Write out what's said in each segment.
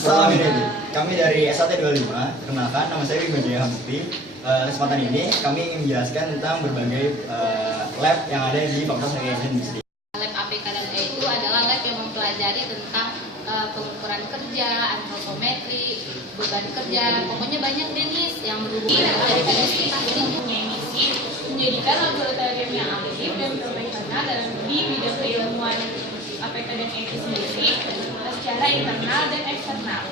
Salam ini, kami dari S1 25. Perkenalkan, nama saya Wimbo Jaya Hamukti. Kesempatan ini kami ingin menjelaskan tentang berbagai lab yang ada di Fakultas Mekanika Industri. Lab APK dan E itu adalah lab yang mempelajari tentang pengukuran kerja, antropometri, beban kerja, pokoknya banyak jenis yang berhubungan dari industri. Punya misi menjadikan laboratorium yang aktif dan profesional dalam di bidang keilmuan APK dan E itu sendiri secara internal dan eksternal.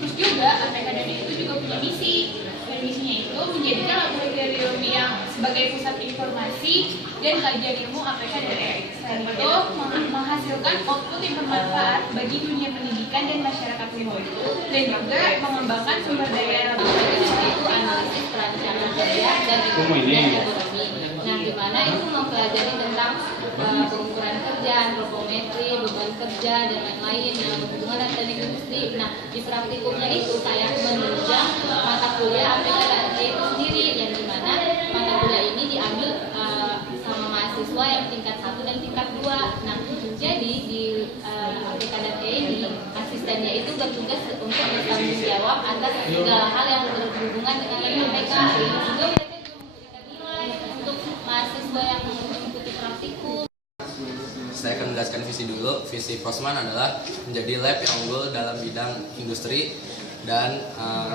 Terus juga APK dan E itu juga punya misi, dan misinya itu menjadikan laboratorium yang sebagai pusat informasi dan kajian ilmu APK dan E. Selain itu menghasilkan output yang bermanfaat bagi dunia pendidikan dan masyarakat luas, dan juga mengembangkan sumber daya laboratorium Itu analisis perancangan kerja dan ekonomi. Nah, di mana itu mempelajari tentang pengukuran kerja, antropometri, beban kerja, dan lain-lain yang berhubungan dengan teknik industri. Nah, di praktikumnya itu saya menunjang mata kuliah APK dan E itu sendiri, yang di mana mata kuliah ini diambil sama mahasiswa yang tingkat 1 dan tingkat 2. Nah, jadi di APK dan E ini asistennya itu bertugas untuk bertanggung jawab atas segala hal yang berhubungan dengan APK. Juga mereka juga memberikan nilai untuk mahasiswa yang mengikuti praktikum. Saya akan menjelaskan visi dulu. Visi Prosman adalah menjadi lab yang unggul dalam bidang industri dan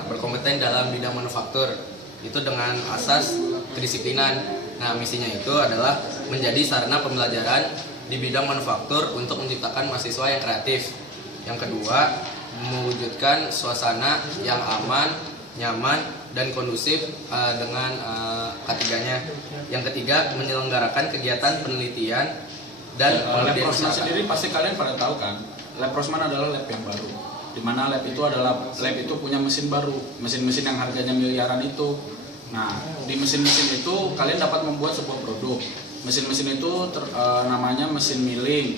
berkompeten dalam bidang manufaktur. Itu dengan asas kedisiplinan. Nah, misinya itu adalah menjadi sarana pembelajaran di bidang manufaktur untuk menciptakan mahasiswa yang kreatif. Yang kedua, mewujudkan suasana yang aman, nyaman, dan kondusif dengan ketiganya. Yang ketiga, menyelenggarakan kegiatan penelitian dan lab Prosman sendiri pasti kalian pada tahu kan, lab Prosman adalah lab yang baru, dimana lab itu punya mesin baru, mesin-mesin yang harganya miliaran itu. Nah, di mesin-mesin itu kalian dapat membuat sebuah produk. Mesin-mesin itu namanya mesin milling,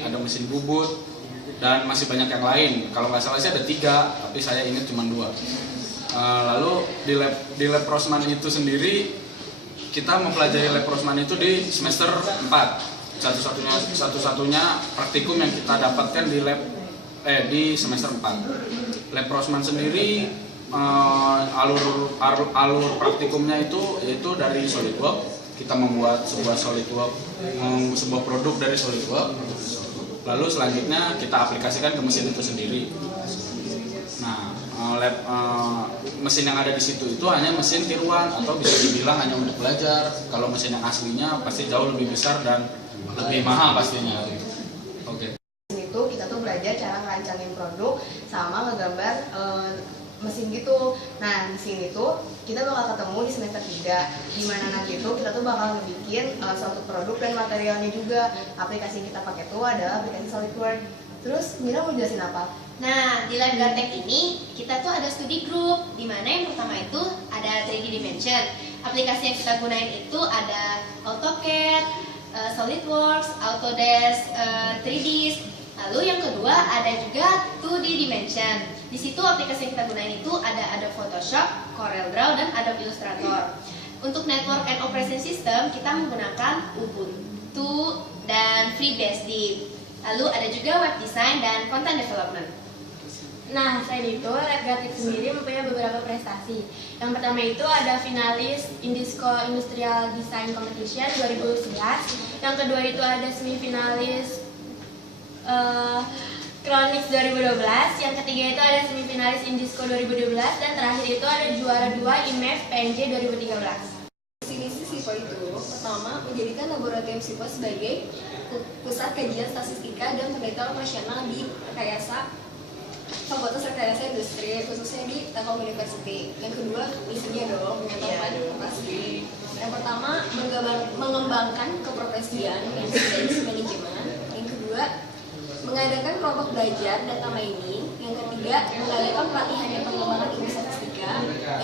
ada mesin bubut, dan masih banyak yang lain. Kalau nggak salah sih ada 3, tapi saya ingat cuma 2. Lalu di lab Prosman itu sendiri kita mempelajari lab Prosman itu di semester 4. Satu-satunya praktikum yang kita dapatkan di semester 4. Lab Prosman sendiri alur praktikumnya itu yaitu dari SolidWorks. Kita membuat sebuah produk dari SolidWorks. Lalu selanjutnya kita aplikasikan ke mesin itu sendiri. Nah, mesin yang ada di situ itu hanya mesin tiruan atau bisa dibilang hanya untuk belajar. Kalau mesin yang aslinya pasti jauh lebih besar dan lebih mahal pastinya. Oke. Itu kita tuh belajar cara ngerancangin produk sama ngegambar mesin gitu. Nah, di sini tuh kita bakal ketemu di semester 3, di mana nanti itu kita tuh bakal ngebikin suatu produk dan materialnya juga. Aplikasi yang kita pakai tuh adalah aplikasi SolidWorks. Terus Mira mau jelasin apa? Nah, di Lab Gartek ini kita tuh ada studi group, di mana yang pertama itu ada 3D Dimension. Aplikasi yang kita gunain itu ada AutoCAD, SolidWorks, Autodesk, 3D. Lalu yang kedua ada juga 2D Dimension. Di situ aplikasi yang kita gunain itu ada Adobe Photoshop, CorelDRAW, dan Adobe Illustrator. Untuk Network and Operation System kita menggunakan Ubuntu dan FreeBSD. Lalu ada juga Web Design dan Content Development. Nah, selain itu, Lab Gartek sendiri mempunyai beberapa prestasi. Yang pertama itu ada finalis Indisco Industrial Design Competition 2011. Yang kedua itu ada semifinalis Cronix 2012. Yang ketiga itu ada semifinalis Indisco 2012. Dan terakhir itu ada juara 2 IMF PNJ 2013. Misi SIPO itu pertama menjadikan laboratorium SIPO sebagai pusat kajian statistika dan penelitian operasional di Fakultas Rekayasa Industri, khususnya di Telkom University. Yang kedua, misinya dong menyatakan inovasi. Yang pertama, mengembangkan keprofesian yang bisnis manajemen. Yang kedua, mengadakan kelompok belajar data mining. Yang ketiga, mengadakan pelatihan dan pengembangan ilmu statistika.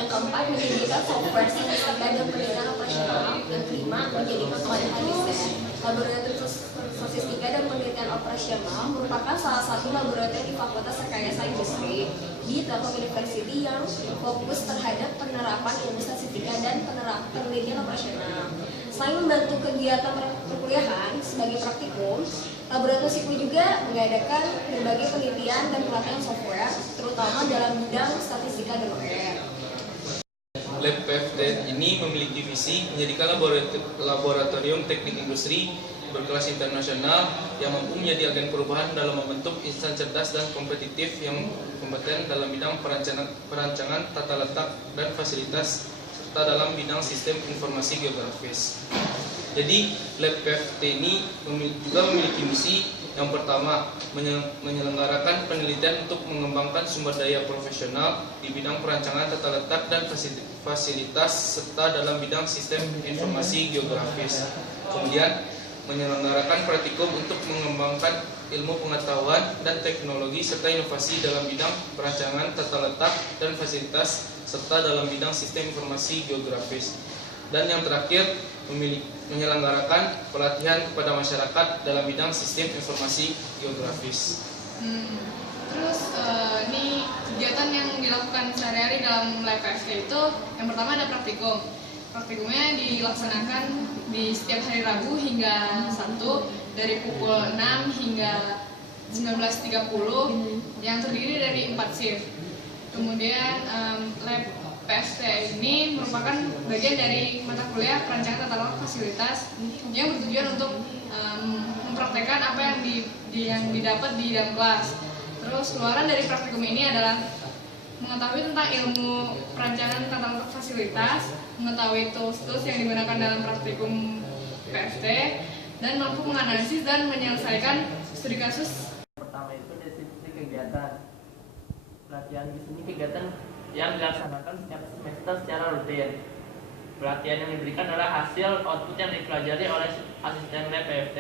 Yang keempat, menjadikan software statistika dan penelitian operasional. Yang kelima, menjadikan pelatihan riset. Laboratorium Statistika dan Penelitian Operasional merupakan salah satu laboratorium di Fakultas Rekayasa Industri di Telkom University yang fokus terhadap penerapan ilmu statistika dan penelitian operasional. Selain membantu kegiatan perkuliahan sebagai praktikum, laboratorium Sipu juga mengadakan berbagai penelitian dan pelatihan software, terutama dalam bidang statistika dan OER. Lab PFT ini memiliki visi menjadikan laboratorium teknik industri berkelas internasional yang mampu menjadi agen perubahan dalam membentuk insan cerdas dan kompetitif yang kompeten dalam bidang perancangan tata letak dan fasilitas serta dalam bidang sistem informasi geografis. Jadi Lab PFT ini juga memiliki misi yang pertama, menyelenggarakan penelitian untuk mengembangkan sumber daya profesional di bidang perancangan tata letak dan fasilitas serta dalam bidang sistem informasi geografis. Kemudian menyelenggarakan praktikum untuk mengembangkan ilmu pengetahuan dan teknologi serta inovasi dalam bidang perancangan tata letak dan fasilitas serta dalam bidang sistem informasi geografis. Dan yang terakhir, menyelenggarakan pelatihan kepada masyarakat dalam bidang sistem informasi geografis. Terus ini kegiatan yang dilakukan sehari-hari dalam Lab PFT itu yang pertama ada praktikum. Praktikumnya dilaksanakan di setiap hari Rabu hingga Sabtu dari pukul 6 hingga 19.30 yang terdiri dari 4 shift. Kemudian Lab PFT ini merupakan bagian dari mata kuliah perancangan tata letak fasilitas yang bertujuan untuk mempraktekkan apa yang didapat di dalam kelas. Terus keluaran dari praktikum ini adalah mengetahui tentang ilmu perancangan tata letak fasilitas, mengetahui tools-tools yang digunakan dalam praktikum PFT, dan mampu menganalisis dan menyelesaikan studi kasus. Pertama itu deskripsi kegiatan. Pelatihan di sini kegiatan yang dilaksanakan setiap semester secara rutin. Pelatihan yang diberikan adalah hasil output yang dipelajari oleh asisten lab PFT.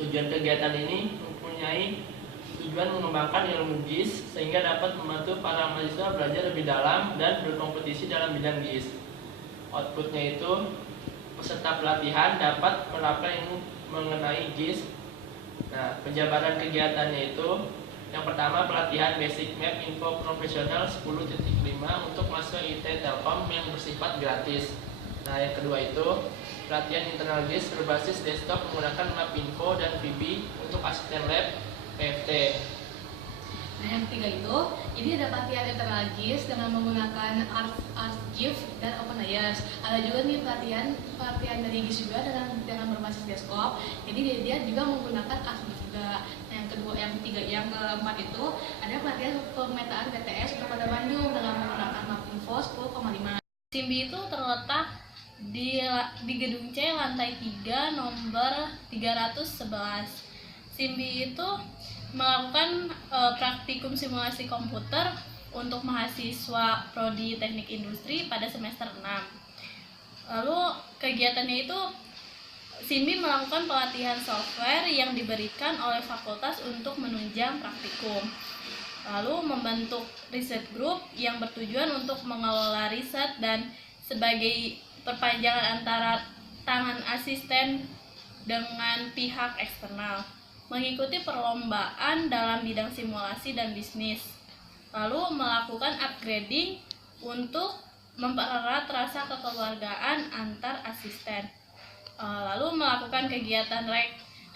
Tujuan kegiatan ini mempunyai tujuan mengembangkan ilmu GIS sehingga dapat membantu para mahasiswa belajar lebih dalam dan berkompetisi dalam bidang GIS. Outputnya itu peserta pelatihan dapat menerapkan ilmu mengenai GIS. Nah, penjabaran kegiatannya itu yang pertama pelatihan Basic Map Info Profesional 10.5 untuk mahasiswa IT Telkom yang bersifat gratis. Nah, yang kedua itu pelatihan internal GIS berbasis desktop menggunakan Map Info dan VB untuk asisten lab PFT. Nah, yang ketiga itu, ini ada pelatihan internal GIS dengan menggunakan ArcGIS dan OpenAIRS. Ada juga nih pelatihan dari GIS juga dengan berbasis desktop. Jadi dia juga menggunakan ArcGIS juga. Nah, yang keempat itu ada pelatihan pemetaan BTS untuk Kota Bandung dengan menggunakan Mapinfo 10,5. SIMBI itu terletak di gedung C lantai 3 nomor 311. SIMBI itu melakukan praktikum simulasi komputer untuk mahasiswa prodi teknik industri pada semester 6. Lalu kegiatannya itu SIMBI melakukan pelatihan software yang diberikan oleh fakultas untuk menunjang praktikum. Lalu membentuk riset group yang bertujuan untuk mengelola riset dan sebagai perpanjangan antara tangan asisten dengan pihak eksternal. Mengikuti perlombaan dalam bidang simulasi dan bisnis, lalu melakukan upgrading untuk mempererat rasa kekeluargaan antar asisten, lalu melakukan kegiatan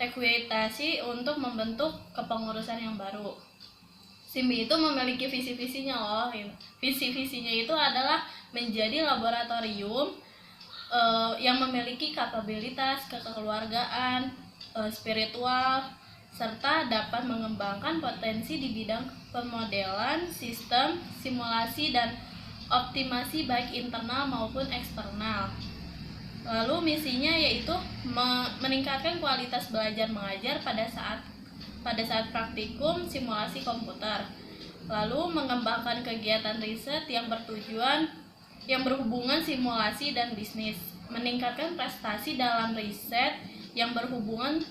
rekrutasi untuk membentuk kepengurusan yang baru. SIMBI itu memiliki visi-visinya loh. Visi-visinya itu adalah menjadi laboratorium yang memiliki kapabilitas kekeluargaan, spiritual, serta dapat mengembangkan potensi di bidang pemodelan, sistem, simulasi, dan optimasi baik internal maupun eksternal. Lalu misinya yaitu meningkatkan kualitas belajar mengajar pada saat praktikum simulasi komputer. Lalu mengembangkan kegiatan riset yang berhubungan simulasi dan bisnis, meningkatkan prestasi dalam riset yang berhubungan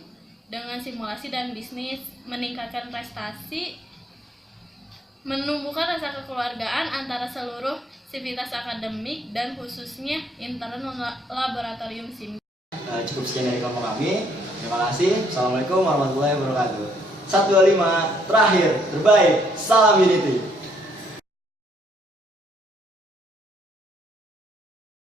dengan simulasi dan bisnis, meningkatkan prestasi, menumbuhkan rasa kekeluargaan antara seluruh sivitas akademik dan khususnya internal laboratorium SIMBI. Cukup sekian dari kelompok kami. Terima kasih. Assalamualaikum warahmatullahi wabarakatuh. 125 terakhir terbaik. Salam Unity.